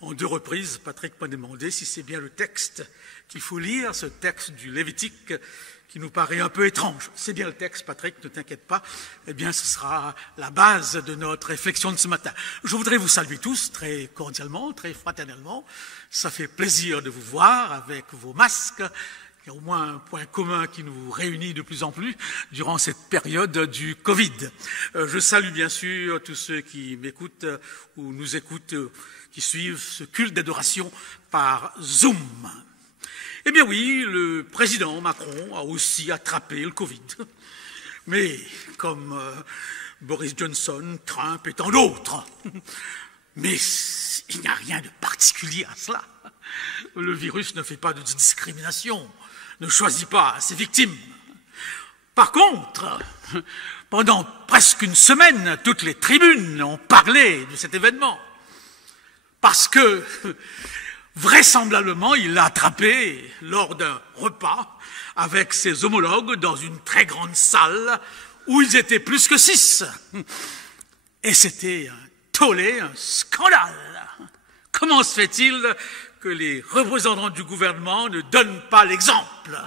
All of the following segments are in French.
En 2 reprises, Patrick m'a demandé si c'est bien le texte qu'il faut lire, ce texte du Lévitique qui nous paraît un peu étrange. C'est bien le texte, Patrick, ne t'inquiète pas. Eh bien, ce sera la base de notre réflexion de ce matin. Je voudrais vous saluer tous très cordialement, très fraternellement. Ça fait plaisir de vous voir avec vos masques. Il y a au moins un point commun qui nous réunit de plus en plus durant cette période du Covid. Je salue bien sûr tous ceux qui m'écoutent ou nous écoutent, qui suivent ce culte d'adoration par Zoom. Eh bien oui, le président Macron a aussi attrapé le Covid. Mais comme Boris Johnson, Trump et tant d'autres. Mais il n'y a rien de particulier à cela. Le virus ne fait pas de discrimination, ne choisit pas ses victimes. Par contre, pendant presque une semaine, toutes les tribunes ont parlé de cet événement. Parce que, vraisemblablement, il l'a attrapé lors d'un repas avec ses homologues dans une très grande salle où ils étaient plus que 6. Et c'était un tollé, un scandale. Comment se fait-il que les représentants du gouvernement ne donnent pas l'exemple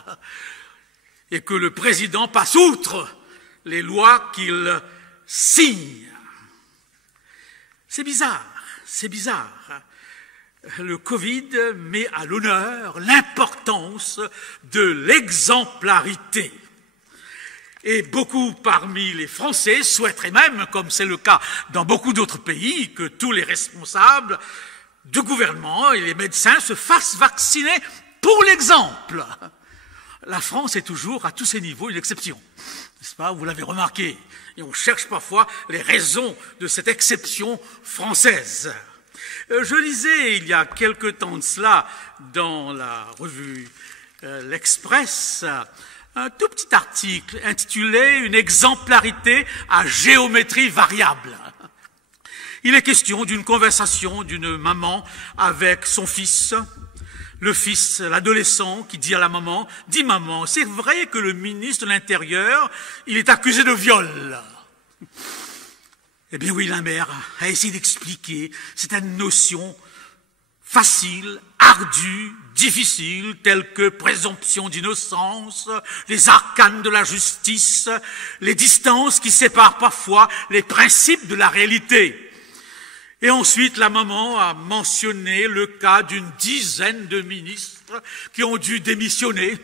et que le président passe outre les lois qu'il signe? C'est bizarre, c'est bizarre. Le Covid met à l'honneur l'importance de l'exemplarité. Et beaucoup parmi les Français souhaiteraient même, comme c'est le cas dans beaucoup d'autres pays, que tous les responsables de gouvernement et les médecins se fassent vacciner pour l'exemple. La France est toujours, à tous ces niveaux, une exception. N'est-ce pas? Vous l'avez remarqué. Et on cherche parfois les raisons de cette exception française. Je lisais il y a quelque temps de cela dans la revue L'Express un tout petit article intitulé « Une exemplarité à géométrie variable ». Il est question d'une conversation d'une maman avec son fils. Le fils, l'adolescent, qui dit à la maman, « Dis maman, c'est vrai que le ministre de l'Intérieur, il est accusé de viol ?» Eh bien oui, la mère a essayé d'expliquer cette notion facile, ardue, difficile, telle que présomption d'innocence, les arcanes de la justice, les distances qui séparent parfois les principes de la réalité. Et ensuite, la maman a mentionné le cas d'une dizaine de ministres qui ont dû démissionner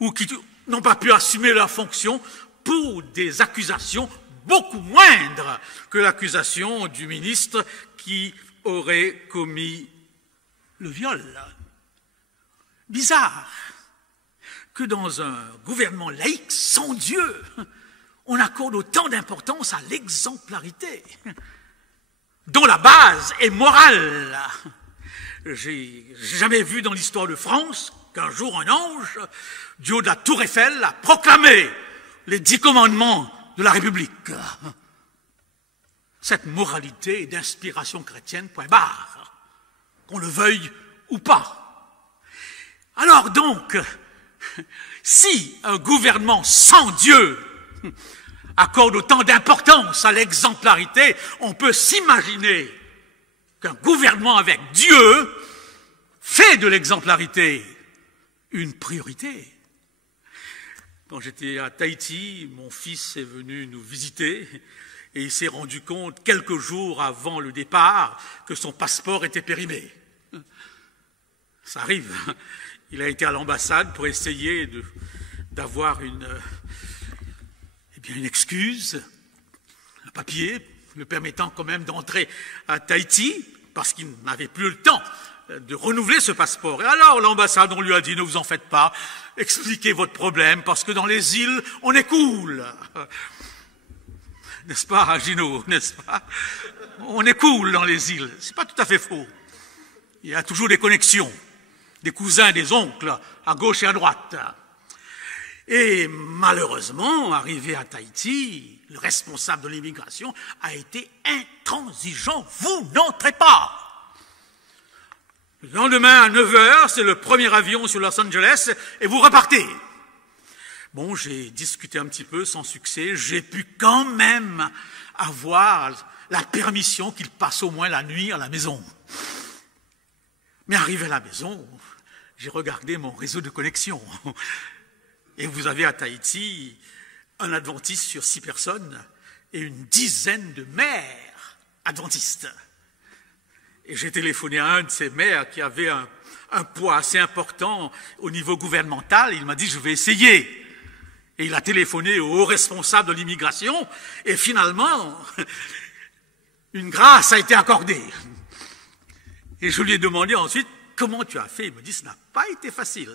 ou qui n'ont pas pu assumer leurs fonctions pour des accusations beaucoup moindres que l'accusation du ministre qui aurait commis le viol. Bizarre que dans un gouvernement laïque, sans Dieu, on accorde autant d'importance à l'exemplarité, dont la base est morale. J'ai jamais vu dans l'histoire de France qu'un jour un ange, du haut de la tour Eiffel, a proclamé les 10 commandements de la République. Cette moralité est d'inspiration chrétienne, point barre, qu'on le veuille ou pas. Alors donc, si un gouvernement sans Dieu accorde autant d'importance à l'exemplarité, on peut s'imaginer qu'un gouvernement avec Dieu fait de l'exemplarité une priorité. Quand j'étais à Tahiti, mon fils est venu nous visiter et il s'est rendu compte quelques jours avant le départ que son passeport était périmé. Ça arrive. Il a été à l'ambassade pour essayer d'avoir une excuse, un papier le permettant quand même d'entrer à Tahiti parce qu'il n'avait plus le temps de renouveler ce passeport. Et alors l'ambassade, on lui a dit, ne vous en faites pas, expliquez votre problème, parce que dans les îles, on est cool. N'est-ce pas, Gino, n'est-ce pas? On est cool dans les îles. C'est pas tout à fait faux. Il y a toujours des connexions, des cousins, des oncles, à gauche et à droite. Et malheureusement, arrivé à Tahiti, le responsable de l'immigration a été intransigeant. Vous n'entrez pas. Le lendemain, à 9h, c'est le premier avion sur Los Angeles et vous repartez. Bon, j'ai discuté un petit peu sans succès. J'ai pu quand même avoir la permission qu'il passe au moins la nuit à la maison. Mais arrivé à la maison, j'ai regardé mon réseau de connexion. Et vous avez à Tahiti un adventiste sur 6 personnes et une dizaine de maires adventistes. Et j'ai téléphoné à un de ces maires qui avait un poids assez important au niveau gouvernemental. Il m'a dit, je vais essayer. Et il a téléphoné au haut responsable de l'immigration. Et finalement, une grâce a été accordée. Et je lui ai demandé ensuite, comment tu as fait? Il me dit, ça n'a pas été facile.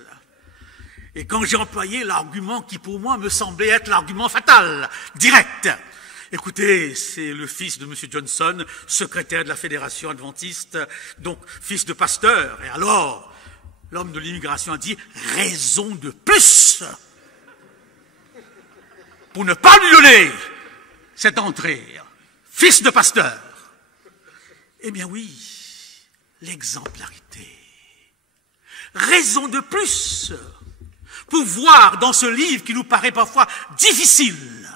Et quand j'ai employé l'argument qui pour moi me semblait être l'argument fatal, direct. Écoutez, c'est le fils de M. Johnson, secrétaire de la Fédération adventiste, donc fils de pasteur. Et alors, l'homme de l'immigration a dit, raison de plus pour ne pas lui donner cette entrée. Fils de pasteur. Eh bien oui, l'exemplarité. Raison de plus pour voir dans ce livre qui nous paraît parfois difficile,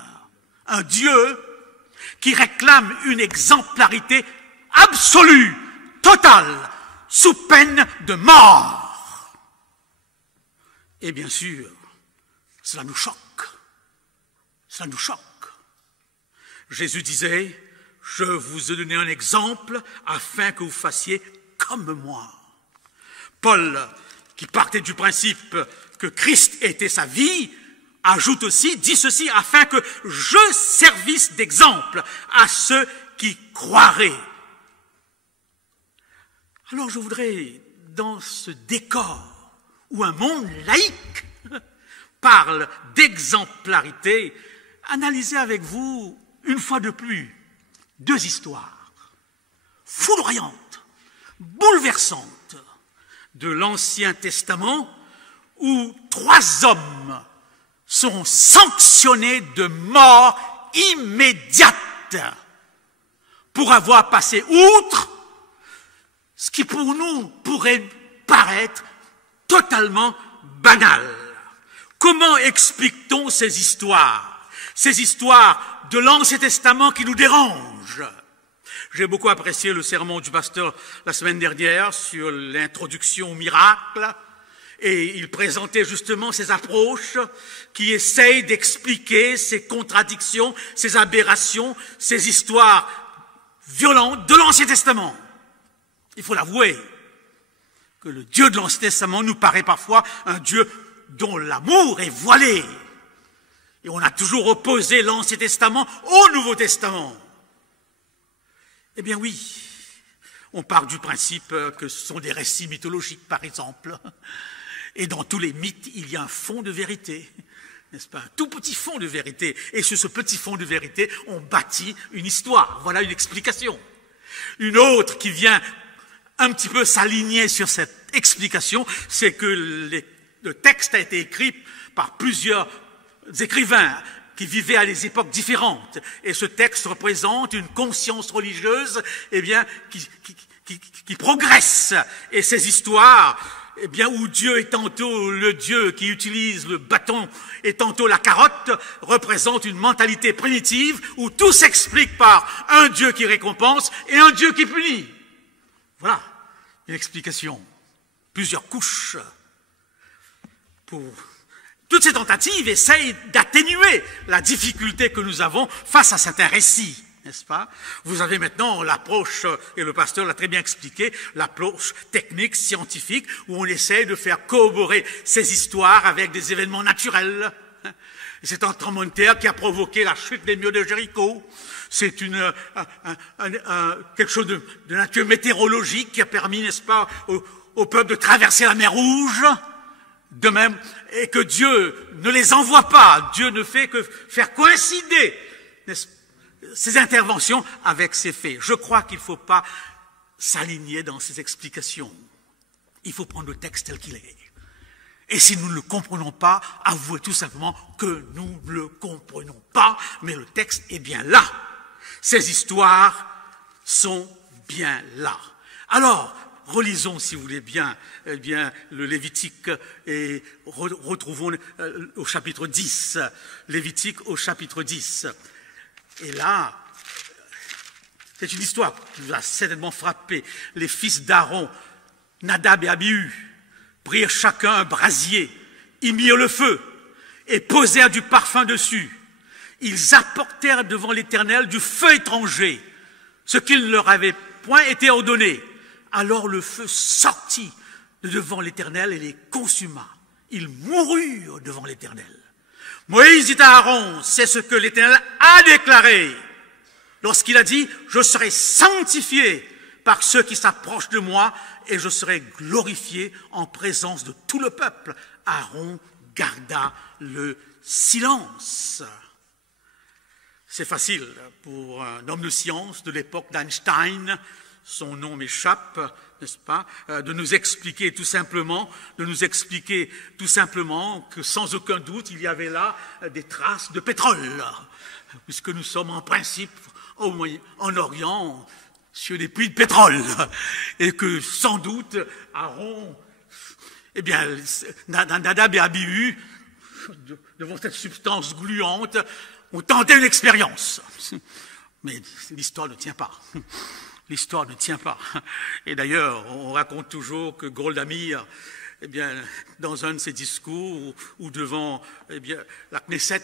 un Dieu qui réclame une exemplarité absolue, totale, sous peine de mort. Et bien sûr, cela nous choque. Cela nous choque. Jésus disait, je vous ai donné un exemple afin que vous fassiez comme moi. Paul, qui partait du principe que Christ était sa vie, ajoute aussi, dit ceci, afin que je servisse d'exemple à ceux qui croiraient. Alors je voudrais, dans ce décor où un monde laïque parle d'exemplarité, analyser avec vous, une fois de plus, 2 histoires foudroyantes, bouleversantes de l'Ancien Testament, où 3 hommes sont sanctionnés de mort immédiate pour avoir passé outre ce qui pour nous pourrait paraître totalement banal. Comment explique-t-on ces histoires de l'Ancien Testament qui nous dérangent? J'ai beaucoup apprécié le sermon du pasteur la semaine dernière sur l'introduction au miracle, et il présentait justement ces approches qui essayent d'expliquer ces contradictions, ces aberrations, ces histoires violentes de l'Ancien Testament. Il faut l'avouer que le Dieu de l'Ancien Testament nous paraît parfois un Dieu dont l'amour est voilé. Et on a toujours opposé l'Ancien Testament au Nouveau Testament. Eh bien oui, on part du principe que ce sont des récits mythologiques, par exemple. Et dans tous les mythes, il y a un fond de vérité, n'est-ce pas? Un tout petit fond de vérité. Et sur ce petit fond de vérité, on bâtit une histoire. Voilà une explication. Une autre qui vient un petit peu s'aligner sur cette explication, c'est que le texte a été écrit par plusieurs écrivains qui vivaient à des époques différentes. Et ce texte représente une conscience religieuse, eh bien, qui progresse. Et ces histoires, eh bien, où Dieu est tantôt le Dieu qui utilise le bâton et tantôt la carotte, représentent une mentalité primitive où tout s'explique par un Dieu qui récompense et un Dieu qui punit. Voilà une explication. Plusieurs couches. Toutes ces tentatives essayent d'atténuer la difficulté que nous avons face à certains récits, n'est-ce pas? Vous avez maintenant l'approche, et le pasteur l'a très bien expliqué, l'approche technique, scientifique, où on essaie de faire corroborer ces histoires avec des événements naturels. C'est un tremblement de terre qui a provoqué la chute des murs de Jéricho. C'est quelque chose de nature météorologique qui a permis, n'est-ce pas, au peuple de traverser la mer Rouge. De même, et que Dieu ne les envoie pas. Dieu ne fait que faire coïncider ces interventions avec ces faits. Je crois qu'il ne faut pas s'aligner dans ces explications. Il faut prendre le texte tel qu'il est. Et si nous ne le comprenons pas, avouez tout simplement que nous ne le comprenons pas, mais le texte est bien là. Ces histoires sont bien là. Alors, relisons, si vous voulez bien, eh bien le Lévitique et retrouvons au chapitre 10. Lévitique au chapitre 10. Et là, c'est une histoire qui vous a certainement frappé. Les fils d'Aaron Nadab et Abihu prirent chacun un brasier, y mirent le feu et posèrent du parfum dessus. Ils apportèrent devant l'Éternel du feu étranger, ce qu'il ne leur avait point été ordonné. Alors le feu sortit de devant l'Éternel et les consuma. Ils moururent devant l'Éternel. Moïse dit à Aaron, c'est ce que l'Éternel a déclaré lorsqu'il a dit, je serai sanctifié par ceux qui s'approchent de moi et je serai glorifié en présence de tout le peuple. Aaron garda le silence. C'est facile pour un homme de science de l'époque d'Einstein, son nom m'échappe, n'est-ce pas, de nous expliquer tout simplement que sans aucun doute il y avait là des traces de pétrole, puisque nous sommes en principe en Orient sur des puits de pétrole, et que sans doute Aaron, eh bien, Nadab et Abihu, devant cette substance gluante, ont tenté une expérience. Mais l'histoire ne tient pas. L'histoire ne tient pas. Et d'ailleurs, on raconte toujours que Goldamir, eh bien, dans un de ses discours ou devant, eh bien, la Knesset,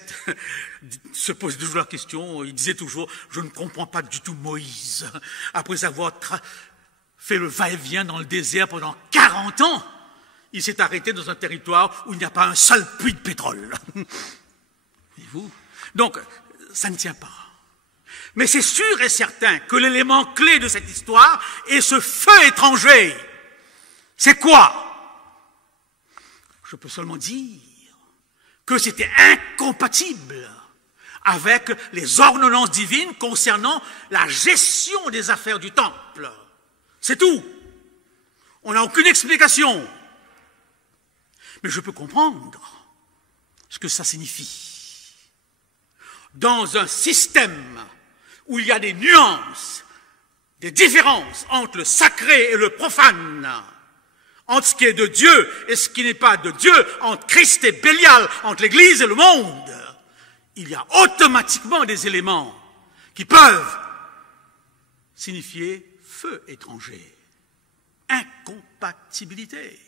se pose toujours la question, il disait toujours, je ne comprends pas du tout Moïse. Après avoir fait le va-et-vient dans le désert pendant 40 ans, il s'est arrêté dans un territoire où il n'y a pas un seul puits de pétrole. Voyez-vous ? Donc, ça ne tient pas. Mais c'est sûr et certain que l'élément clé de cette histoire est ce feu étranger. C'est quoi ? Je peux seulement dire que c'était incompatible avec les ordonnances divines concernant la gestion des affaires du temple. C'est tout. On n'a aucune explication. Mais je peux comprendre ce que ça signifie. Dans un système où il y a des nuances, des différences entre le sacré et le profane, entre ce qui est de Dieu et ce qui n'est pas de Dieu, entre Christ et Bélial, entre l'Église et le monde, il y a automatiquement des éléments qui peuvent signifier feu étranger, incompatibilité.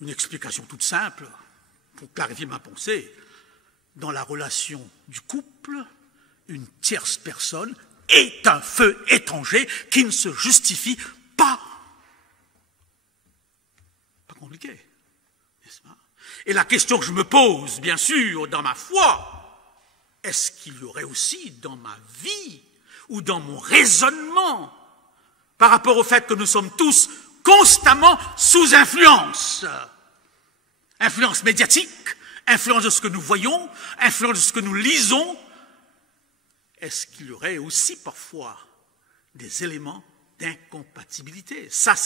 Une explication toute simple, pour clarifier ma pensée, dans la relation du couple, une tierce personne est un feu étranger qui ne se justifie pas. Pas compliqué, n'est-ce pas? Et la question que je me pose, bien sûr, dans ma foi, est-ce qu'il y aurait aussi dans ma vie ou dans mon raisonnement par rapport au fait que nous sommes tous constamment sous influence? Influence médiatique, influence de ce que nous voyons, influence de ce que nous lisons. Est-ce qu'il y aurait aussi parfois des éléments d'incompatibilité? Ça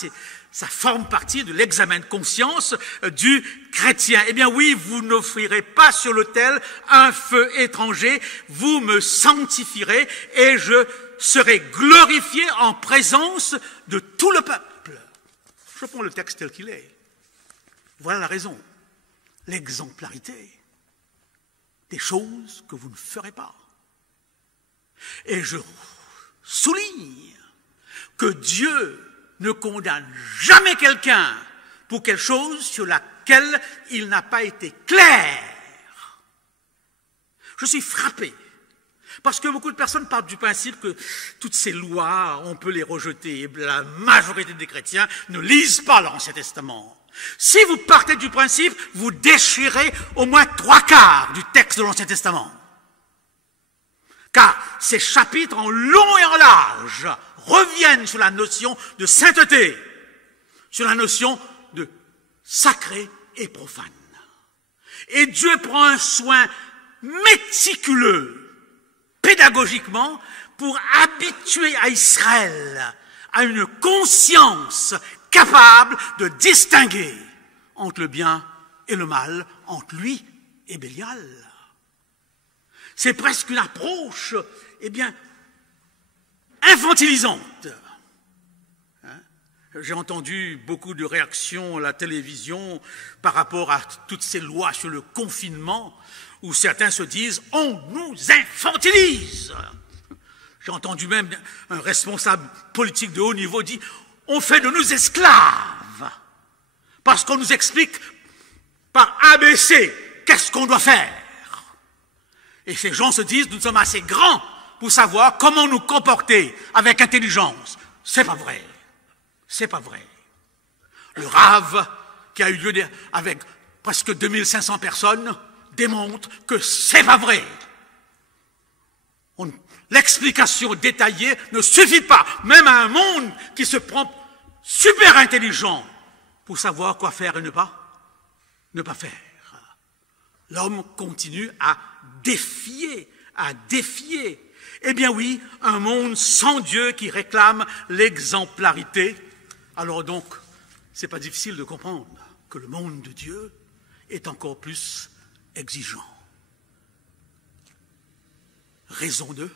forme partie de l'examen de conscience du chrétien. Eh bien oui, vous n'offrirez pas sur l'autel un feu étranger, vous me sanctifierez et je serai glorifié en présence de tout le peuple. Je prends le texte tel qu'il est. Voilà la raison. L'exemplarité des choses que vous ne ferez pas. Et je souligne que Dieu ne condamne jamais quelqu'un pour quelque chose sur laquelle il n'a pas été clair. Je suis frappé, parce que beaucoup de personnes partent du principe que toutes ces lois, on peut les rejeter, et la majorité des chrétiens ne lisent pas l'Ancien Testament. Si vous partez du principe, vous déchirez au moins 3/4 du texte de l'Ancien Testament. Car ces chapitres en long et en large reviennent sur la notion de sainteté, sur la notion de sacré et profane. Et Dieu prend un soin méticuleux, pédagogiquement, pour habituer à Israël à une conscience capable de distinguer entre le bien et le mal, entre lui et Bélial. C'est presque une approche, eh bien, infantilisante. J'ai entendu beaucoup de réactions à la télévision par rapport à toutes ces lois sur le confinement, où certains se disent « on nous infantilise ». J'ai entendu même un responsable politique de haut niveau dire on fait de nous esclaves, parce qu'on nous explique par ABC qu'est-ce qu'on doit faire. Et ces gens se disent, nous sommes assez grands pour savoir comment nous comporter avec intelligence. C'est pas vrai. C'est pas vrai. Le rave qui a eu lieu avec presque 2500 personnes démontre que c'est pas vrai. L'explication détaillée ne suffit pas, même à un monde qui se prend super intelligent pour savoir quoi faire et ne pas faire. L'homme continue à défier. Eh bien oui, un monde sans Dieu qui réclame l'exemplarité. Alors donc, c'est pas difficile de comprendre que le monde de Dieu est encore plus exigeant. Raison de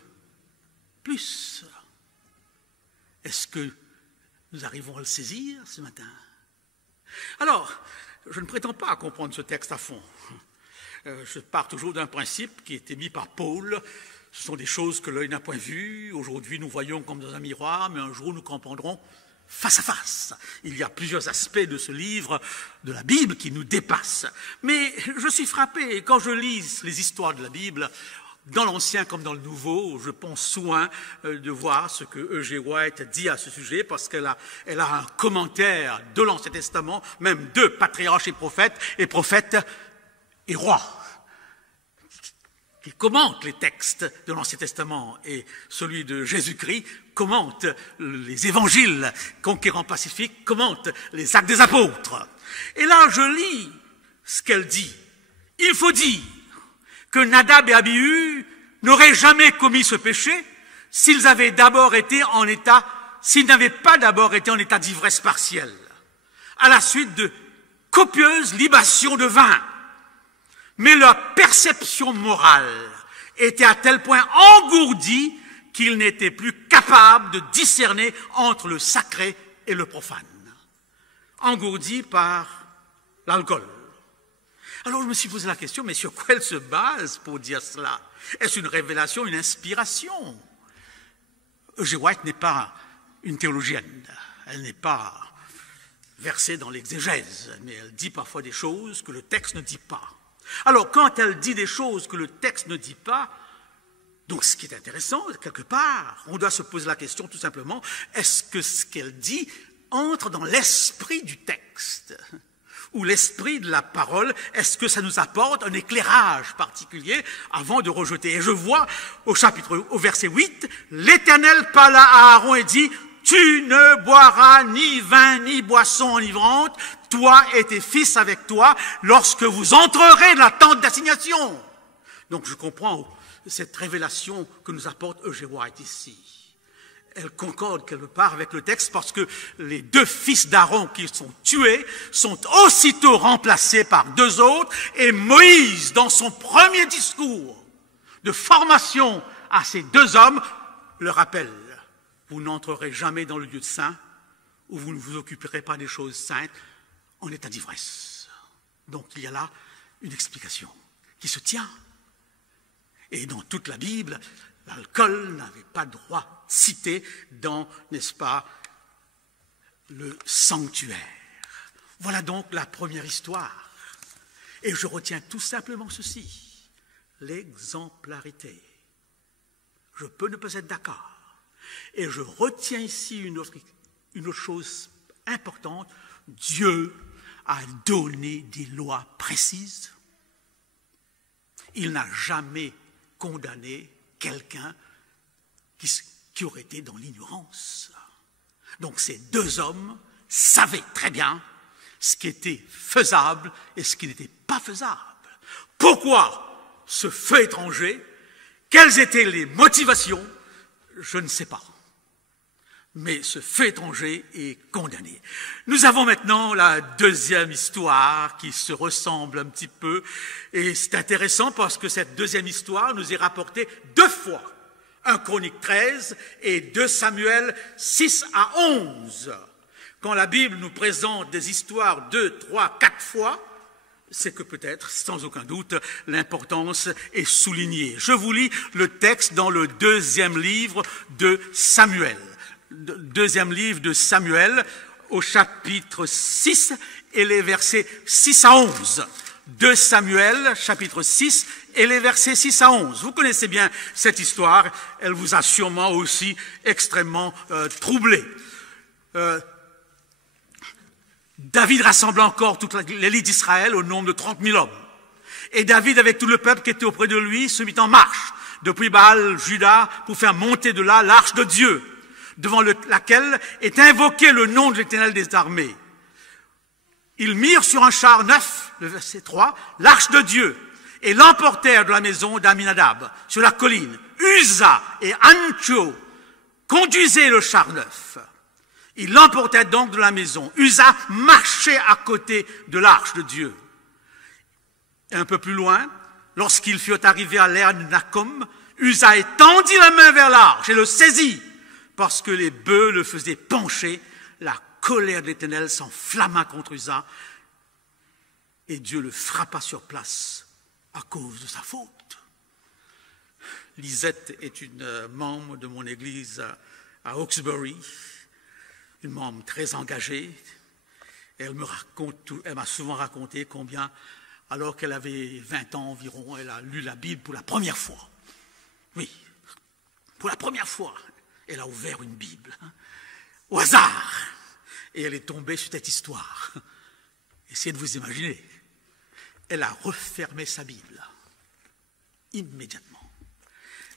plus. Est-ce que nous arrivons à le saisir ce matin? Alors, je ne prétends pas comprendre ce texte à fond. Je pars toujours d'un principe qui a été mis par Paul. Ce sont des choses que l'œil n'a point vues. Aujourd'hui, nous voyons comme dans un miroir, mais un jour, nous comprendrons face à face. Il y a plusieurs aspects de ce livre, de la Bible, qui nous dépassent. Mais je suis frappé, quand je lis les histoires de la Bible, dans l'Ancien comme dans le Nouveau, je prends soin de voir ce que E.G. White dit à ce sujet, parce qu'elle a un commentaire de l'Ancien Testament, même de patriarches et prophètes et rois, qui commente les textes de l'Ancien Testament, et celui de Jésus-Christ commente les évangiles, Conquérant Pacifique commente les actes des apôtres. Et là, je lis ce qu'elle dit. Il faut dire que Nadab et Abihu n'auraient jamais commis ce péché s'ils n'avaient pas d'abord été en état d'ivresse partielle, à la suite de copieuses libations de vin. Mais leur perception morale était à tel point engourdie qu'ils n'étaient plus capables de discerner entre le sacré et le profane. Engourdis par l'alcool. Alors je me suis posé la question, mais sur quoi elle se base pour dire cela? Est-ce une révélation, une inspiration? E.G. White n'est pas une théologienne, elle n'est pas versée dans l'exégèse, mais elle dit parfois des choses que le texte ne dit pas. Alors quand elle dit des choses que le texte ne dit pas, donc ce qui est intéressant, quelque part, on doit se poser la question tout simplement, est-ce que ce qu'elle dit entre dans l'esprit du texte? Ou l'esprit de la parole, est-ce que ça nous apporte un éclairage particulier avant de rejeter? Et je vois au verset 8, l'Éternel parla à Aaron et dit, tu ne boiras ni vin ni boisson enivrante, toi et tes fils avec toi, lorsque vous entrerez dans la tente d'assignation. Donc je comprends cette révélation que nous apporte E.G. White ici. Elle concorde quelque part avec le texte parce que les deux fils d'Aaron qui sont tués sont aussitôt remplacés par deux autres, et Moïse, dans son premier discours de formation à ces deux hommes, le rappelle. Vous n'entrerez jamais dans le lieu saint, où vous ne vous occuperez pas des choses saintes en état d'ivresse. Donc il y a là une explication qui se tient. Et dans toute la Bible, l'alcool n'avait pas droit cité dans, n'est-ce pas, le sanctuaire. Voilà donc la première histoire. Et je retiens tout simplement ceci, l'exemplarité. Je peux ne pas être d'accord. Et je retiens ici une autre chose importante. Dieu a donné des lois précises. Il n'a jamais condamné quelqu'un qui aurait été dans l'ignorance. Donc ces deux hommes savaient très bien ce qui était faisable et ce qui n'était pas faisable. Pourquoi ce feu étranger? Quelles étaient les motivations? Je ne sais pas. Mais ce feu étranger est condamné. Nous avons maintenant la deuxième histoire qui se ressemble un petit peu. Et c'est intéressant parce que cette deuxième histoire nous est rapportée deux fois. 1 Chronique 13 et 2 Samuel 6 à 11. Quand la Bible nous présente des histoires 2, 3, 4 fois, c'est que peut-être, sans aucun doute, l'importance est soulignée. Je vous lis le texte dans le deuxième livre de Samuel. deuxième livre de Samuel, au chapitre 6, et les versets 6 à 11. 2 Samuel, chapitre 6, et les versets 6 à 11. Vous connaissez bien cette histoire, elle vous a sûrement aussi extrêmement troublé. David rassembla encore toute l'élite d'Israël au nombre de 30 000 hommes. Et David, avec tout le peuple qui était auprès de lui, se mit en marche depuis Baal, Juda, pour faire monter de là l'arche de Dieu, devant laquelle est invoqué le nom de l'Éternel des armées. Ils mirent sur un char neuf, le verset 3, l'arche de Dieu, et l'emportèrent de la maison d'Aminadab, sur la colline. Uza et Ancho conduisaient le char neuf. Ils l'emportèrent donc de la maison. Uza marchait à côté de l'arche de Dieu. Et un peu plus loin, lorsqu'ils furent arrivés à l'ère de Nacom, Uza étendit la main vers l'arche et le saisit, parce que les bœufs le faisaient pencher. La colère de l'Éternel s'enflamma contre Uza, et Dieu le frappa sur place à cause de sa faute. Lisette est une membre de mon église à Hawkesbury, une membre très engagée. Elle m'a souvent raconté combien, alors qu'elle avait 20 ans environ, elle a lu la Bible pour la première fois. Oui, pour la première fois, elle a ouvert une Bible, au hasard, et elle est tombée sur cette histoire. Essayez de vous imaginer. Elle a refermé sa Bible, immédiatement.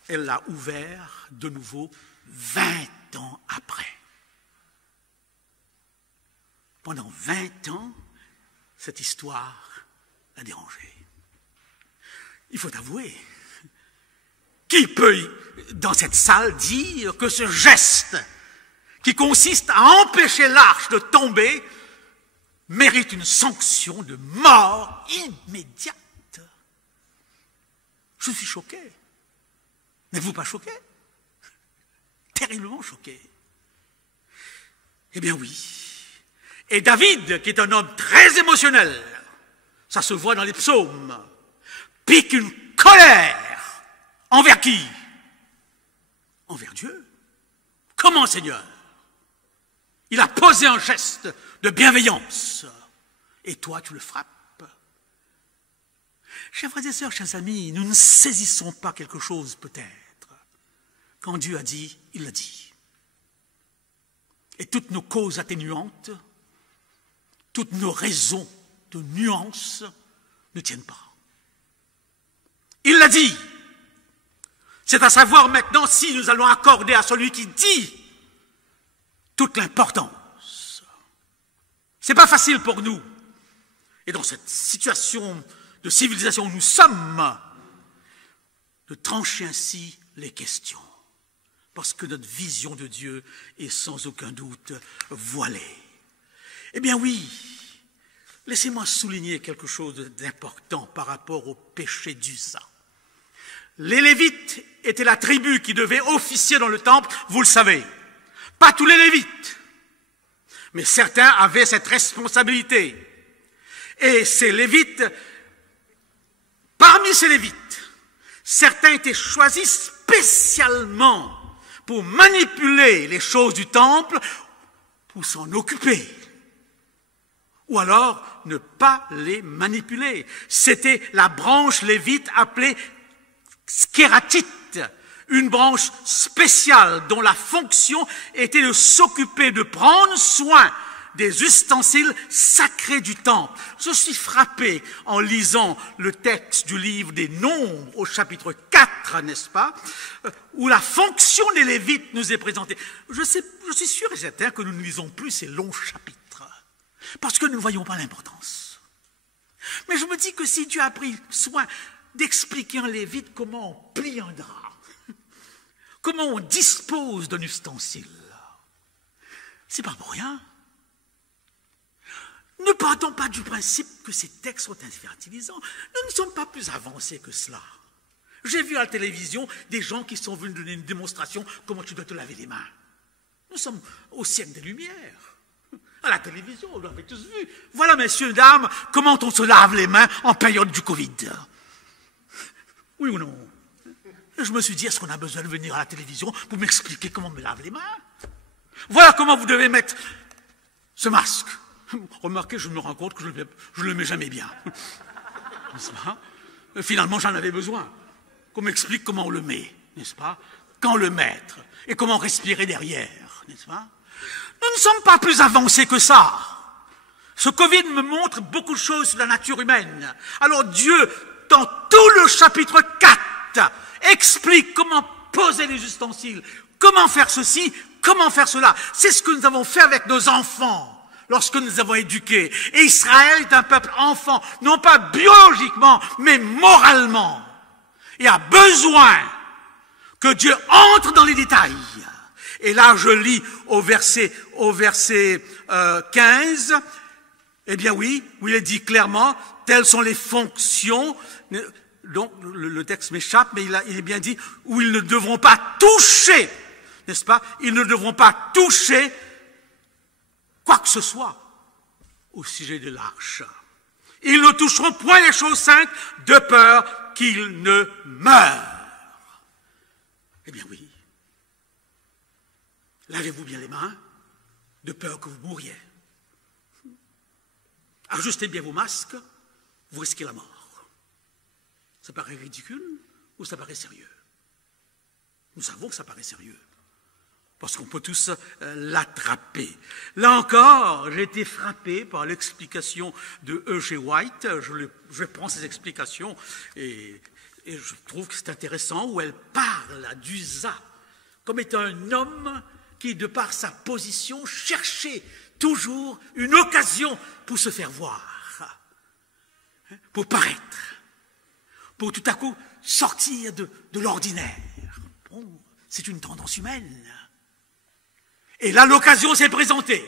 Elle l'a ouvert de nouveau 20 ans après. Pendant 20 ans, cette histoire l'a dérangé. Il faut avouer, qui peut, dans cette salle, dire que ce geste, qui consiste à empêcher l'arche de tomber, mérite une sanction de mort immédiate? Je suis choqué. N'êtes-vous pas choqué? Terriblement choqué. Eh bien oui. Et David, qui est un homme très émotionnel, ça se voit dans les psaumes, pique une colère. Envers qui? Envers Dieu. Comment, Seigneur? Il a posé un geste de bienveillance. Et toi, tu le frappes. Chers frères et sœurs, chers amis, nous ne saisissons pas quelque chose peut-être. Quand Dieu a dit, il l'a dit. Et toutes nos causes atténuantes, toutes nos raisons de nuance ne tiennent pas. Il l'a dit. C'est à savoir maintenant si nous allons accorder à celui qui dit toute l'importance. C'est pas facile pour nous. Et dans cette situation de civilisation où nous sommes, de trancher ainsi les questions. Parce que notre vision de Dieu est sans aucun doute voilée. Eh bien oui, laissez-moi souligner quelque chose d'important par rapport au péché d'Uza. Les Lévites étaient la tribu qui devait officier dans le temple, vous le savez. Pas tous les Lévites, mais certains avaient cette responsabilité. Et ces Lévites, parmi ces Lévites, certains étaient choisis spécialement pour manipuler les choses du temple, pour s'en occuper. Ou alors, ne pas les manipuler. C'était la branche lévite appelée skératite, une branche spéciale dont la fonction était de s'occuper, de prendre soin des ustensiles sacrés du temple. Je suis frappé en lisant le texte du livre des Nombres au chapitre 4, n'est-ce pas, où la fonction des Lévites nous est présentée. Je suis sûr et certain que nous ne lisons plus ces longs chapitres, parce que nous ne voyons pas l'importance. Mais je me dis que si Dieu a pris soin d'expliquer en Lévite comment on plie un drap, comment on dispose d'un ustensile, c'est pas pour rien. Ne partons pas du principe que ces textes sont infertilisants. Nous ne sommes pas plus avancés que cela. J'ai vu à la télévision des gens qui sont venus donner une démonstration comment tu dois te laver les mains. Nous sommes au siècle des Lumières. À la télévision, on l'avait tous vu. Voilà, messieurs, dames, comment on se lave les mains en période du Covid. Oui ou non? Je me suis dit, est-ce qu'on a besoin de venir à la télévision pour m'expliquer comment on me lave les mains? Voilà comment vous devez mettre ce masque. Remarquez, je me rends compte que je ne le mets jamais bien. N'est-ce pas? Finalement, j'en avais besoin. Qu'on m'explique comment on le met, n'est-ce pas? Quand le mettre et comment respirer derrière, n'est-ce pas? Nous ne sommes pas plus avancés que ça. Ce Covid me montre beaucoup de choses sur la nature humaine. Alors Dieu, dans tout le chapitre 4, explique comment poser les ustensiles, comment faire ceci, comment faire cela. C'est ce que nous avons fait avec nos enfants lorsque nous avons éduqué. Et Israël est un peuple enfant, non pas biologiquement, mais moralement. Et a besoin que Dieu entre dans les détails. Et là, je lis au verset 15, eh bien oui, où il est dit clairement, telles sont les fonctions, donc le texte m'échappe, mais il est bien dit, où ils ne devront pas toucher, n'est-ce pas? Ils ne devront pas toucher quoi que ce soit au sujet de l'arche. Ils ne toucheront point les choses saintes de peur qu'ils ne meurent. Eh bien oui. Lavez-vous bien les mains, de peur que vous mouriez. Ajustez bien vos masques, vous risquez la mort. Ça paraît ridicule ou ça paraît sérieux? Nous savons que ça paraît sérieux, parce qu'on peut tous l'attraper. Là encore, j'ai été frappé par l'explication de E.G. White. Je prends ces explications et je trouve que c'est intéressant, où elle parle d'Uza comme étant un homme qui, de par sa position, cherchait toujours une occasion pour se faire voir, pour paraître, pour tout à coup sortir de l'ordinaire. Bon, c'est une tendance humaine. Et là, l'occasion s'est présentée.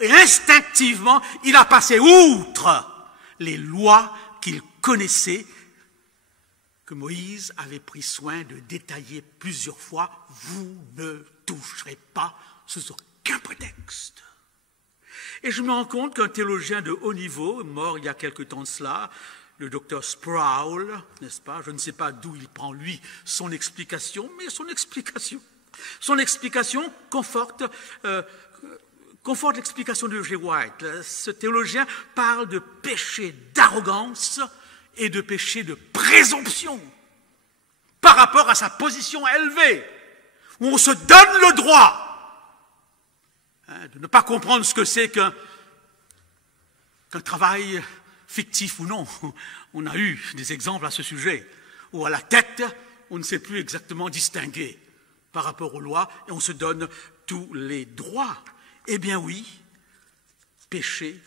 Et instinctivement, il a passé outre les lois qu'il connaissait, que Moïse avait pris soin de détailler plusieurs fois. Vous ne toucherez pas sous aucun prétexte. Et je me rends compte qu'un théologien de haut niveau, mort il y a quelque temps de cela, le docteur Sproul, n'est-ce pas? Je ne sais pas d'où il prend, lui, son explication, mais son explication conforte l'explication de G. White. Ce théologien parle de péché d'arrogance et de péché de présomption par rapport à sa position élevée, où on se donne le droit de ne pas comprendre ce que c'est qu'un travail fictif ou non. On a eu des exemples à ce sujet, où à la tête, on ne sait plus exactement distinguer par rapport aux lois, et on se donne tous les droits. Eh bien oui, péché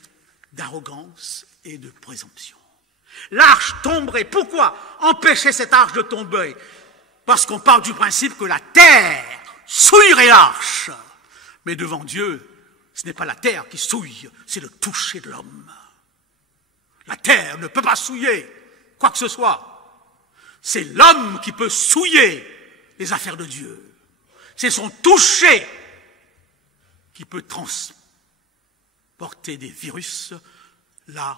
d'arrogance et de présomption. L'arche tomberait. Pourquoi empêcher cette arche de tomber? Parce qu'on part du principe que la terre souillerait l'arche. Mais devant Dieu, ce n'est pas la terre qui souille, c'est le toucher de l'homme. La terre ne peut pas souiller quoi que ce soit. C'est l'homme qui peut souiller les affaires de Dieu. C'est son toucher qui peut transporter des virus là,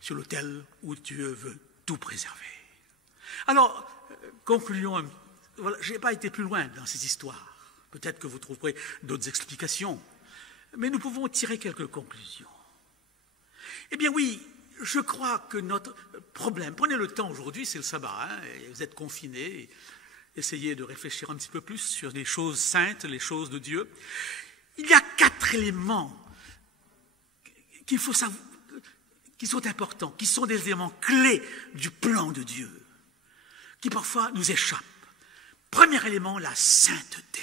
sur l'autel où Dieu veut tout préserver. Alors, concluons. Voilà, je n'ai pas été plus loin dans ces histoires. Peut-être que vous trouverez d'autres explications. Mais nous pouvons tirer quelques conclusions. Eh bien oui, je crois que notre problème, prenez le temps aujourd'hui, c'est le sabbat, et vous êtes confinés, essayez de réfléchir un petit peu plus sur les choses saintes, les choses de Dieu. Il y a 4 éléments qu'il faut savoir, qui sont importants, qui sont des éléments clés du plan de Dieu, qui parfois nous échappent. Premier élément, la sainteté.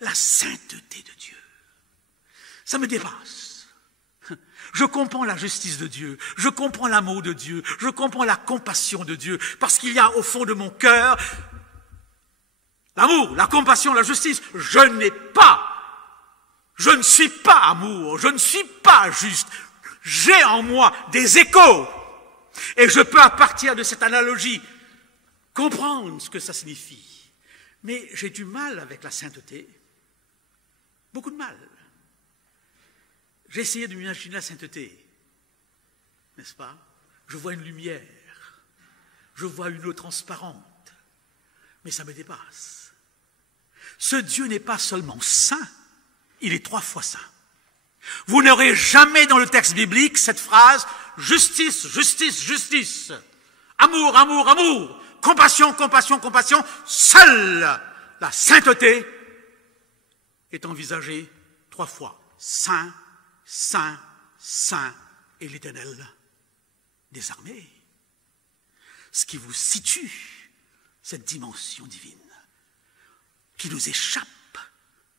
La sainteté de Dieu. Ça me dépasse. Je comprends la justice de Dieu, je comprends l'amour de Dieu, je comprends la compassion de Dieu, parce qu'il y a au fond de mon cœur l'amour, la compassion, la justice. Je ne suis pas amour, je ne suis pas juste. J'ai en moi des échos, et je peux à partir de cette analogie comprendre ce que ça signifie. Mais j'ai du mal avec la sainteté, beaucoup de mal. J'ai essayé de m'imaginer la sainteté, n'est-ce pas? Je vois une lumière, je vois une eau transparente, mais ça me dépasse. Ce Dieu n'est pas seulement saint, il est 3 fois saint. Vous n'aurez jamais dans le texte biblique cette phrase « justice, justice, justice »,« amour, amour, amour »,« compassion, compassion, compassion ». Seule la sainteté est envisagée 3 fois. Saint, saint, saint et l'Éternel des armées. Ce qui vous situe cette dimension divine, qui nous échappe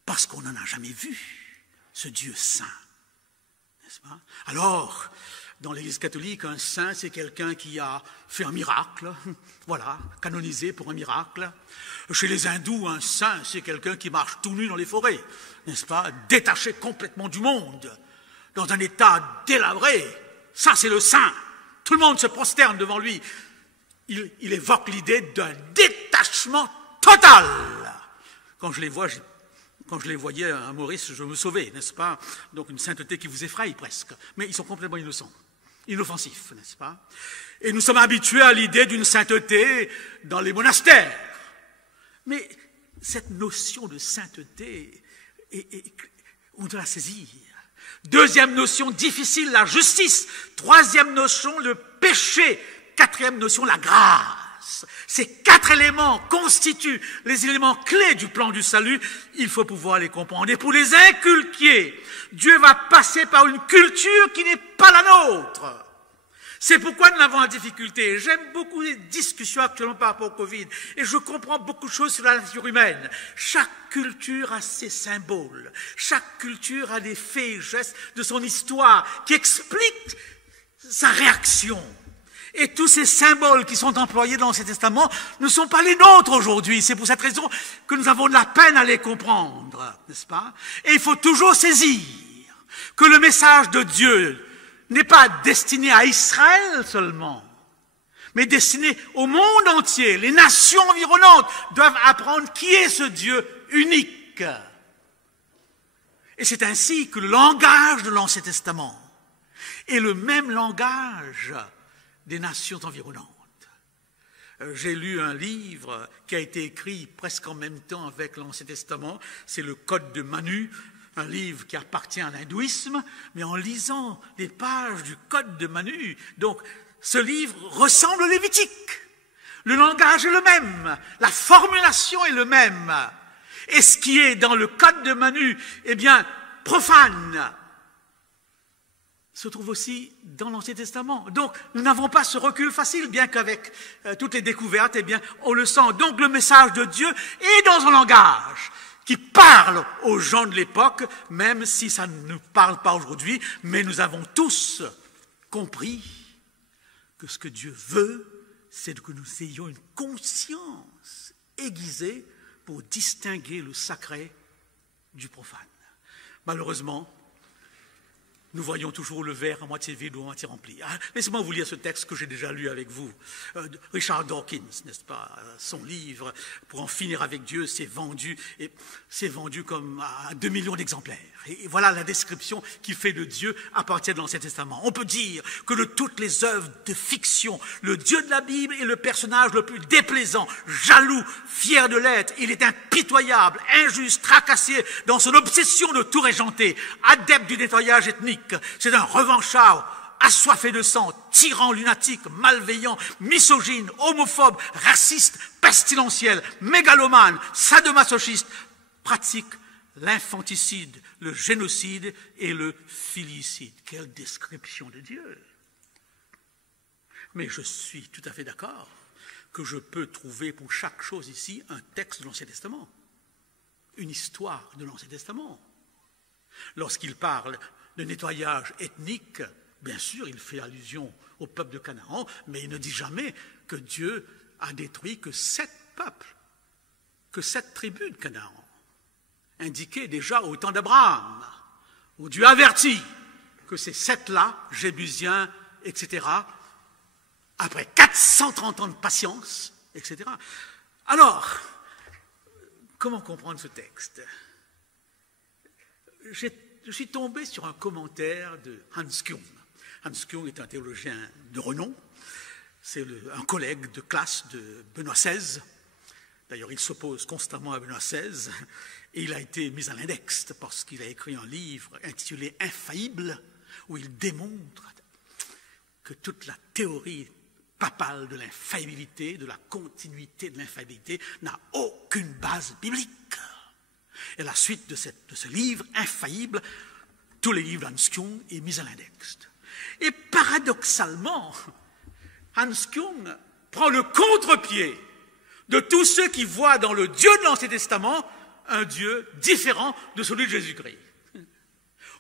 parce qu'on n'en a jamais vu. Ce Dieu saint, n'est-ce pas? Alors, dans l'Église catholique, un saint, c'est quelqu'un qui a fait un miracle, voilà, canonisé pour un miracle. Chez les hindous, un saint, c'est quelqu'un qui marche tout nu dans les forêts, n'est-ce pas? Détaché complètement du monde, dans un état délabré. Ça, c'est le saint. Tout le monde se prosterne devant lui. Il évoque l'idée d'un détachement total. Quand je les voyais à Maurice, je me sauvais, n'est-ce pas? Donc une sainteté qui vous effraie presque. Mais ils sont complètement innocents, inoffensifs, n'est-ce pas? Et nous sommes habitués à l'idée d'une sainteté dans les monastères. Mais cette notion de sainteté, on doit la saisir. Deuxième notion difficile, la justice. Troisième notion, le péché. Quatrième notion, la grâce. Ces 4 éléments constituent les éléments clés du plan du salut. Il faut pouvoir les comprendre. Et pour les inculquer, Dieu va passer par une culture qui n'est pas la nôtre. C'est pourquoi nous avons la difficulté. J'aime beaucoup les discussions actuellement par rapport au Covid. Et je comprends beaucoup de choses sur la nature humaine. Chaque culture a ses symboles. Chaque culture a des faits et gestes de son histoire qui expliquent sa réaction. Et tous ces symboles qui sont employés dans l'Ancien Testament ne sont pas les nôtres aujourd'hui. C'est pour cette raison que nous avons de la peine à les comprendre, n'est-ce pas? Et il faut toujours saisir que le message de Dieu n'est pas destiné à Israël seulement, mais destiné au monde entier. Les nations environnantes doivent apprendre qui est ce Dieu unique. Et c'est ainsi que le langage de l'Ancien Testament est le même langage des nations environnantes. J'ai lu un livre qui a été écrit presque en même temps avec l'Ancien Testament, c'est le Code de Manu, un livre qui appartient à l'hindouisme, mais en lisant les pages du Code de Manu, donc ce livre ressemble au Lévitique. Le langage est le même, la formulation est le même. Et ce qui est dans le Code de Manu, eh bien, profane, se trouve aussi dans l'Ancien Testament. Donc, nous n'avons pas ce recul facile, bien qu'avec toutes les découvertes, eh bien, on le sent. Donc, le message de Dieu est dans un langage qui parle aux gens de l'époque, même si ça ne nous parle pas aujourd'hui, mais nous avons tous compris que ce que Dieu veut, c'est que nous ayons une conscience aiguisée pour distinguer le sacré du profane. Malheureusement, nous voyons toujours le verre à moitié vide ou à moitié rempli. Laissez-moi vous lire ce texte que j'ai déjà lu avec vous. Richard Dawkins, n'est-ce pas? Son livre, Pour en finir avec Dieu, c'est vendu comme à 2 millions d'exemplaires. Et voilà la description qu'il fait de Dieu à partir de l'Ancien Testament. On peut dire que de toutes les œuvres de fiction, le Dieu de la Bible est le personnage le plus déplaisant, jaloux, fier de l'être. Il est impitoyable, injuste, tracassier dans son obsession de tout régenter, adepte du nettoyage ethnique. C'est un revanchard, assoiffé de sang, tyran, lunatique, malveillant, misogyne, homophobe, raciste, pestilentiel, mégalomane, sadomasochiste, pratique l'infanticide, le génocide et le filicide. Quelle description de Dieu! Mais je suis tout à fait d'accord que je peux trouver pour chaque chose ici un texte de l'Ancien Testament, une histoire de l'Ancien Testament. Lorsqu'il parle de nettoyage ethnique, bien sûr, il fait allusion au peuple de Canaan, mais il ne dit jamais que Dieu a détruit que 7 peuples, que 7 tribus de Canaan, indiquées déjà au temps d'Abraham, où Dieu avertit que ces 7-là, Jébusiens, etc., après 430 ans de patience, etc. Alors, comment comprendre ce texte? Je suis tombé sur un commentaire de Hans Küng. Hans Küng est un théologien de renom. C'est un collègue de classe de Benoît XVI. D'ailleurs, il s'oppose constamment à Benoît XVI et il a été mis à l'index parce qu'il a écrit un livre intitulé « Infaillible » où il démontre que toute la théorie papale de l'infaillibilité, de la continuité de l'infaillibilité, n'a aucune base biblique. Et à la suite de ce livre infaillible, tous les livres d'Hans Küng est mis à l'index. Et paradoxalement, Hans Küng prend le contre-pied de tous ceux qui voient dans le Dieu de l'Ancien Testament un Dieu différent de celui de Jésus-Christ.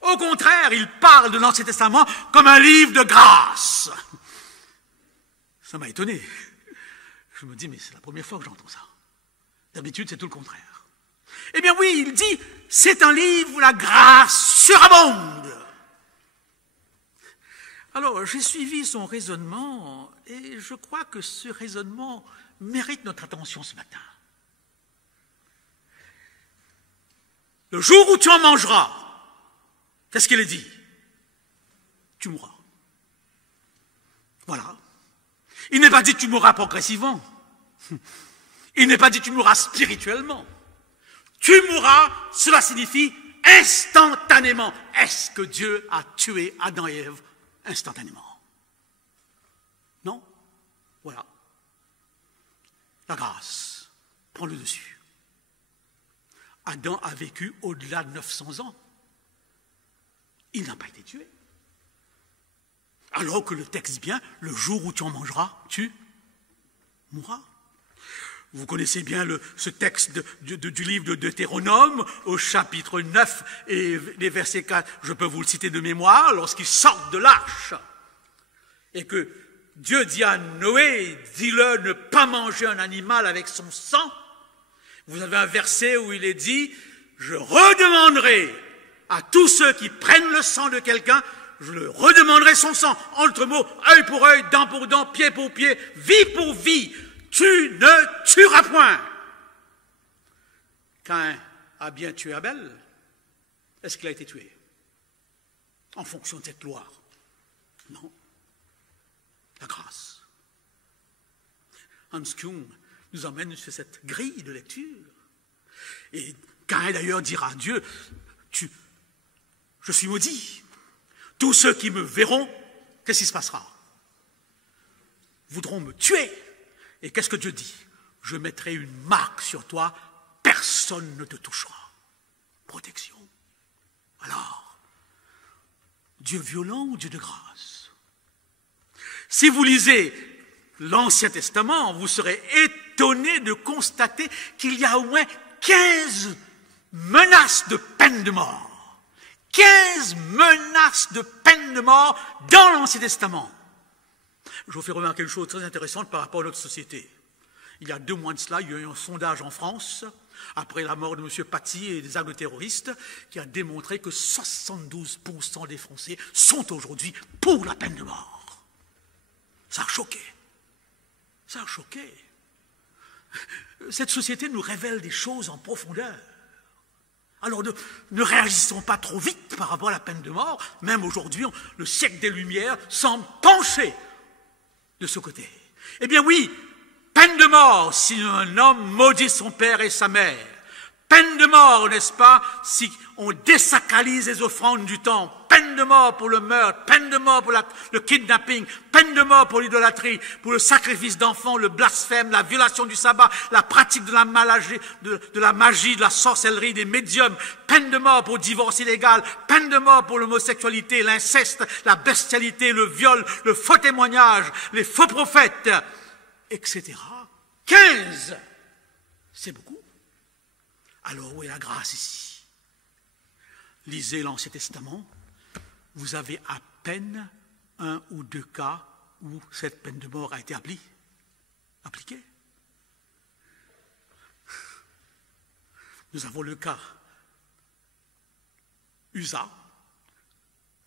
Au contraire, il parle de l'Ancien Testament comme un livre de grâce. Ça m'a étonné. Je me dis, mais c'est la première fois que j'entends ça. D'habitude, c'est tout le contraire. Eh bien oui, il dit, c'est un livre où la grâce surabonde. Alors, j'ai suivi son raisonnement et je crois que ce raisonnement mérite notre attention ce matin. Le jour où tu en mangeras, qu'est-ce qu'il est dit? Tu mourras. Voilà. Il n'est pas dit tu mourras progressivement. Il n'est pas dit tu mourras spirituellement. Tu mourras, cela signifie instantanément. Est-ce que Dieu a tué Adam et Ève instantanément? Non? Voilà. La grâce prend le dessus. Adam a vécu au-delà de 900 ans. Il n'a pas été tué. Alors que le texte dit bien, le jour où tu en mangeras, tu mourras. Vous connaissez bien ce texte du livre de Deutéronome, au chapitre 9 et les versets 4, je peux vous le citer de mémoire, lorsqu'ils sortent de l'arche, et que Dieu dit à Noé, dis-le ne pas manger un animal avec son sang. Vous avez un verset où il est dit, je redemanderai à tous ceux qui prennent le sang de quelqu'un, je le redemanderai son sang. Entre mots, œil pour œil, dent pour dent, pied pour pied, vie pour vie. Tu ne tueras point. Caïn a bien tué Abel. Est-ce qu'il a été tué? En fonction de cette loi? Non. La grâce. Hans Küng nous emmène sur cette grille de lecture. Et Caïn d'ailleurs dira à Dieu, je suis maudit. Tous ceux qui me verront, qu'est-ce qui se passera? Voudront me tuer. Et qu'est-ce que Dieu dit? Je mettrai une marque sur toi, personne ne te touchera. Protection. Alors, Dieu violent ou Dieu de grâce? Si vous lisez l'Ancien Testament, vous serez étonné de constater qu'il y a au moins 15 menaces de peine de mort. 15 menaces de peine de mort dans l'Ancien Testament. Je vous fais remarquer une chose très intéressante par rapport à notre société. Il y a 2 mois de cela, il y a eu un sondage en France, après la mort de M. Paty et des actes terroristes, qui a démontré que 72% des Français sont aujourd'hui pour la peine de mort. Ça a choqué. Ça a choqué. Cette société nous révèle des choses en profondeur. Alors ne réagissons pas trop vite par rapport à la peine de mort. Même aujourd'hui, le siècle des Lumières semble pencher de ce côté. Eh bien oui, peine de mort si un homme maudit son père et sa mère. Peine de mort, n'est-ce pas, si on désacralise les offrandes du temple. Peine de mort pour le meurtre, peine de mort pour le kidnapping, peine de mort pour l'idolâtrie, pour le sacrifice d'enfants, le blasphème, la violation du sabbat, la pratique de la magie, de la sorcellerie, des médiums, peine de mort pour le divorce illégal, peine de mort pour l'homosexualité, l'inceste, la bestialité, le viol, le faux témoignage, les faux prophètes, etc. 15! C'est beaucoup. Alors où est la grâce ici? Lisez l'Ancien Testament. Vous avez à peine 1 ou 2 cas où cette peine de mort a été appliquée. Nous avons le cas Usa,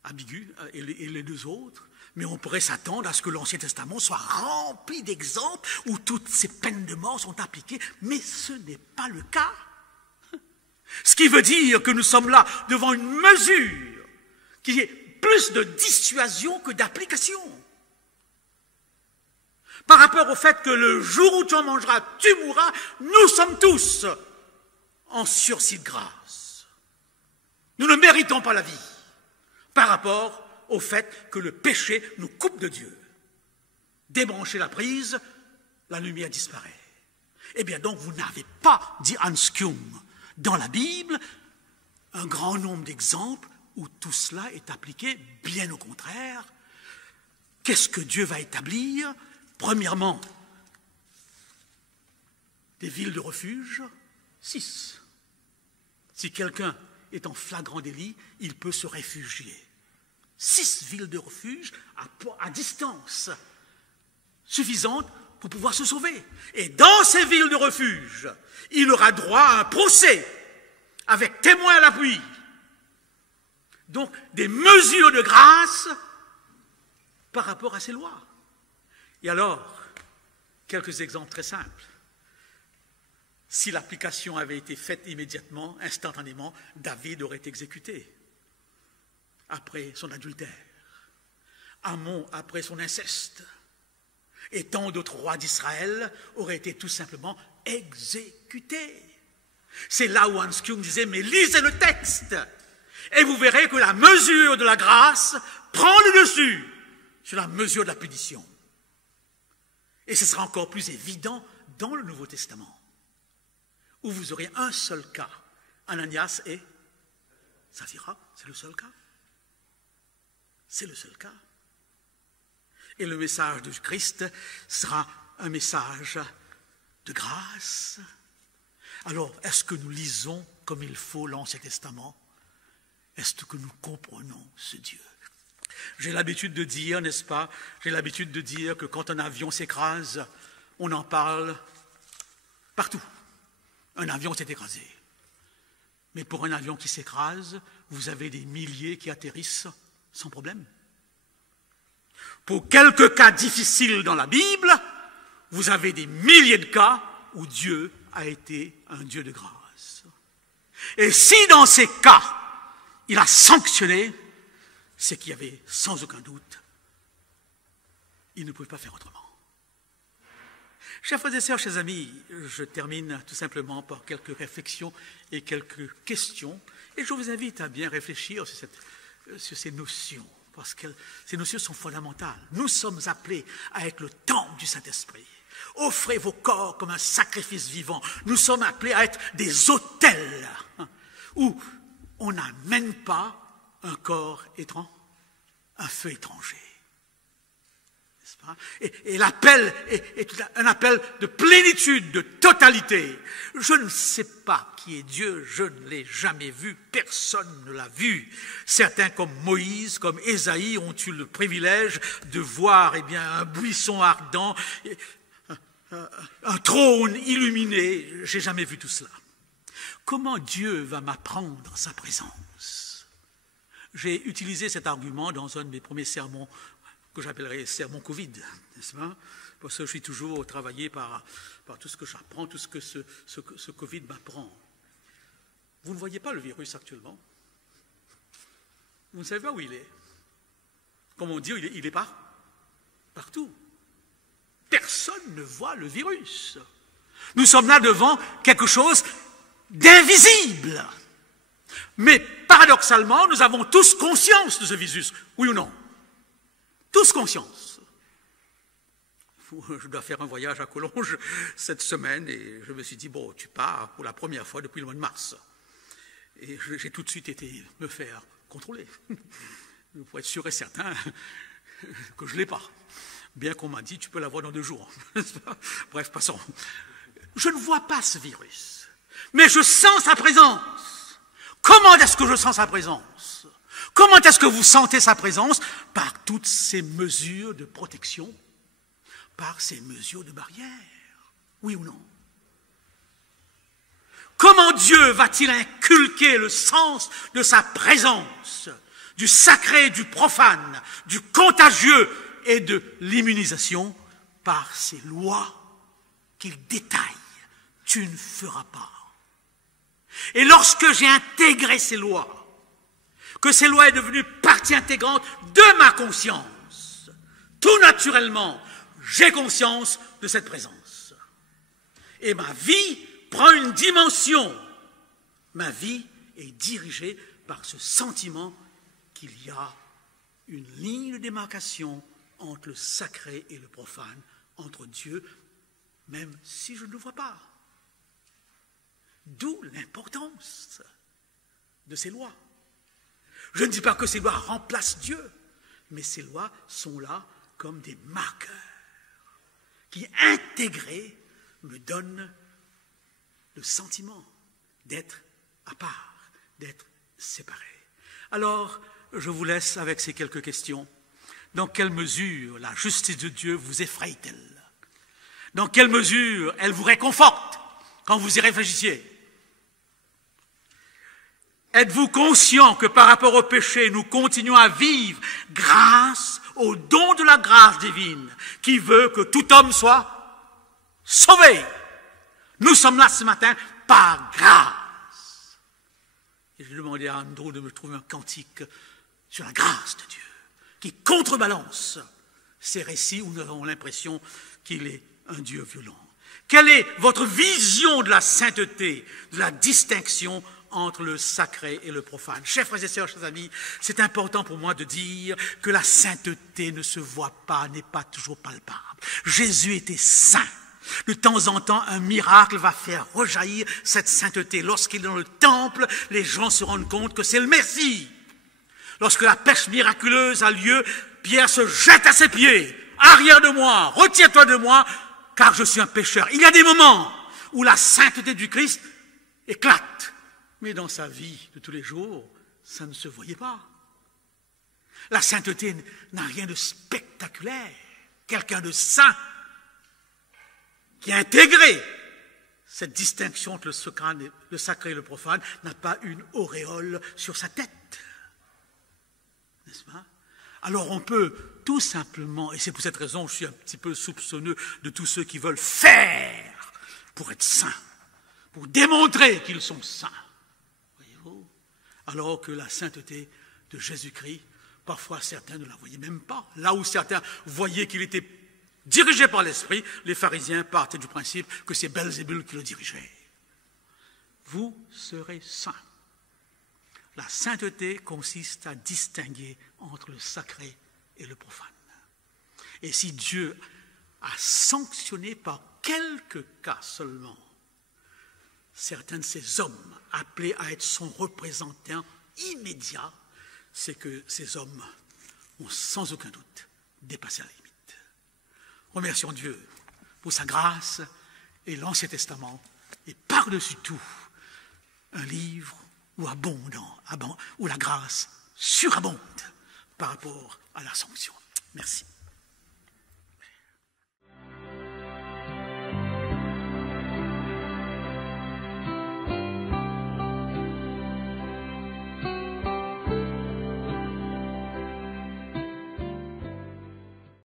Abigu et les 2 autres, mais on pourrait s'attendre à ce que l'Ancien Testament soit rempli d'exemples où toutes ces peines de mort sont appliquées, mais ce n'est pas le cas. Ce qui veut dire que nous sommes là devant une mesure qui est plus de dissuasion que d'application. par rapport au fait que le jour où tu en mangeras, tu mourras, nous sommes tous en sursis de grâce. Nous ne méritons pas la vie par rapport au fait que le péché nous coupe de Dieu. Débranchez la prise, la lumière disparaît. Eh bien donc, vous n'avez pas, dit Hans Küng, dans la Bible, un grand nombre d'exemples où tout cela est appliqué, bien au contraire. Qu'est-ce que Dieu va établir? Premièrement, des villes de refuge, 6. Si quelqu'un est en flagrant délit, il peut se réfugier. 6 villes de refuge à distance, suffisantes pour pouvoir se sauver. Et dans ces villes de refuge, il aura droit à un procès, avec témoin à l'appui. Donc, des mesures de grâce par rapport à ces lois. Et alors, quelques exemples très simples. Si l'application avait été faite immédiatement, instantanément, David aurait été exécuté après son adultère, Amon après son inceste, et tant d'autres rois d'Israël auraient été tout simplement exécutés. C'est là où Hans Küng disait, mais lisez le texte, et vous verrez que la mesure de la grâce prend le dessus sur la mesure de la punition. Et ce sera encore plus évident dans le Nouveau Testament, où vous aurez un seul cas, Ananias et Saphira, c'est le seul cas. C'est le seul cas. Et le message du Christ sera un message de grâce. Alors, est-ce que nous lisons comme il faut l'Ancien Testament? Est-ce que nous comprenons ce Dieu? J'ai l'habitude de dire, n'est-ce pas, j'ai l'habitude de dire que quand un avion s'écrase, on en parle partout. Un avion s'est écrasé. Mais pour un avion qui s'écrase, vous avez des milliers qui atterrissent sans problème. Pour quelques cas difficiles dans la Bible, vous avez des milliers de cas où Dieu a été un Dieu de grâce. Et si dans ces cas, il a sanctionné, c'est qu'il y avait sans aucun doute, il ne pouvait pas faire autrement. Chers frères et sœurs, chers amis, je termine tout simplement par quelques réflexions et quelques questions. Et je vous invite à bien réfléchir sur ces notions, parce que ces notions sont fondamentales. Nous sommes appelés à être le temple du Saint-Esprit. Offrez vos corps comme un sacrifice vivant. Nous sommes appelés à être des autels où on n'amène pas un corps étrange, un feu étranger. Et l'appel est un appel de plénitude, de totalité. Je ne sais pas qui est Dieu, je ne l'ai jamais vu, personne ne l'a vu. Certains comme Moïse, comme Ésaïe ont eu le privilège de voir un buisson ardent, un trône illuminé. J'ai jamais vu tout cela. Comment Dieu va m'apprendre sa présence? J'ai utilisé cet argument dans un de mes premiers sermons que j'appellerais sermon Covid, n'est-ce pas? Parce que je suis toujours travaillé par tout ce que j'apprends, tout ce que ce Covid m'apprend. Vous ne voyez pas le virus actuellement. Vous ne savez pas où il est. Comme on dit, il est partout. Personne ne voit le virus. Nous sommes là devant quelque chose d'invisible. Mais paradoxalement, nous avons tous conscience de ce virus, oui ou non? Tous conscience. Je dois faire un voyage à Collonges cette semaine et je me suis dit, bon, tu pars pour la première fois depuis le mois de mars. Et j'ai tout de suite été me faire contrôler, pour être sûr et certain que je ne l'ai pas. Bien qu'on m'a dit, tu peux l'avoir dans 2 jours. Bref, passons. Je ne vois pas ce virus, mais je sens sa présence. Comment est-ce que je sens sa présence? Comment est-ce que vous sentez sa présence? Par toutes ces mesures de protection, par ces mesures de barrière, oui ou non? Comment Dieu va-t-il inculquer le sens de sa présence, du sacré, du profane, du contagieux et de l'immunisation? Par ces lois qu'il détaille. Tu ne feras pas. Et lorsque j'ai intégré ces lois, que ces lois est devenue partie intégrante de ma conscience, tout naturellement, j'ai conscience de cette présence. Et ma vie prend une dimension. Ma vie est dirigée par ce sentiment qu'il y a une ligne de démarcation entre le sacré et le profane, entre Dieu, même si je ne le vois pas. D'où l'importance de ces lois. Je ne dis pas que ces lois remplacent Dieu, mais ces lois sont là comme des marqueurs qui, intégrés, me donnent le sentiment d'être à part, d'être séparé. Alors, je vous laisse avec ces quelques questions. Dans quelle mesure la justice de Dieu vous effraie-t-elle? Dans quelle mesure elle vous réconforte quand vous y réfléchissiez? Êtes-vous conscient que par rapport au péché, nous continuons à vivre grâce au don de la grâce divine qui veut que tout homme soit sauvé? Nous sommes là ce matin par grâce. Et j'ai demandé à Andrew de me trouver un cantique sur la grâce de Dieu qui contrebalance ces récits où nous avons l'impression qu'il est un Dieu violent. Quelle est votre vision de la sainteté, de la distinction entre le sacré et le profane? Chers frères et sœurs, chers amis, c'est important pour moi de dire que la sainteté ne se voit pas, n'est pas toujours palpable. Jésus était saint. De temps en temps, un miracle va faire rejaillir cette sainteté. Lorsqu'il est dans le temple, les gens se rendent compte que c'est le Messie. Lorsque la pêche miraculeuse a lieu, Pierre se jette à ses pieds. Arrière de moi, retire-toi de moi, car je suis un pécheur. Il y a des moments où la sainteté du Christ éclate. Mais dans sa vie de tous les jours, ça ne se voyait pas. La sainteté n'a rien de spectaculaire. Quelqu'un de saint qui a intégré cette distinction entre le sacré et le profane n'a pas une auréole sur sa tête. N'est-ce pas? Alors on peut tout simplement, et c'est pour cette raison que je suis un petit peu soupçonneux de tous ceux qui veulent faire pour être saints, pour démontrer qu'ils sont saints. Voyez-vous? Alors que la sainteté de Jésus-Christ, parfois certains ne la voyaient même pas. Là où certains voyaient qu'il était dirigé par l'Esprit, les pharisiens partaient du principe que c'est Belzébul qui le dirigeait. Vous serez saints. La sainteté consiste à distinguer entre le sacré et le profane. Et si Dieu a sanctionné par quelques cas seulement certains de ces hommes appelés à être son représentant immédiat, c'est que ces hommes ont sans aucun doute dépassé la limite. Remercions Dieu pour sa grâce et l'Ancien Testament, et par-dessus tout, un livre où la grâce surabonde par rapport à la sanction. Merci.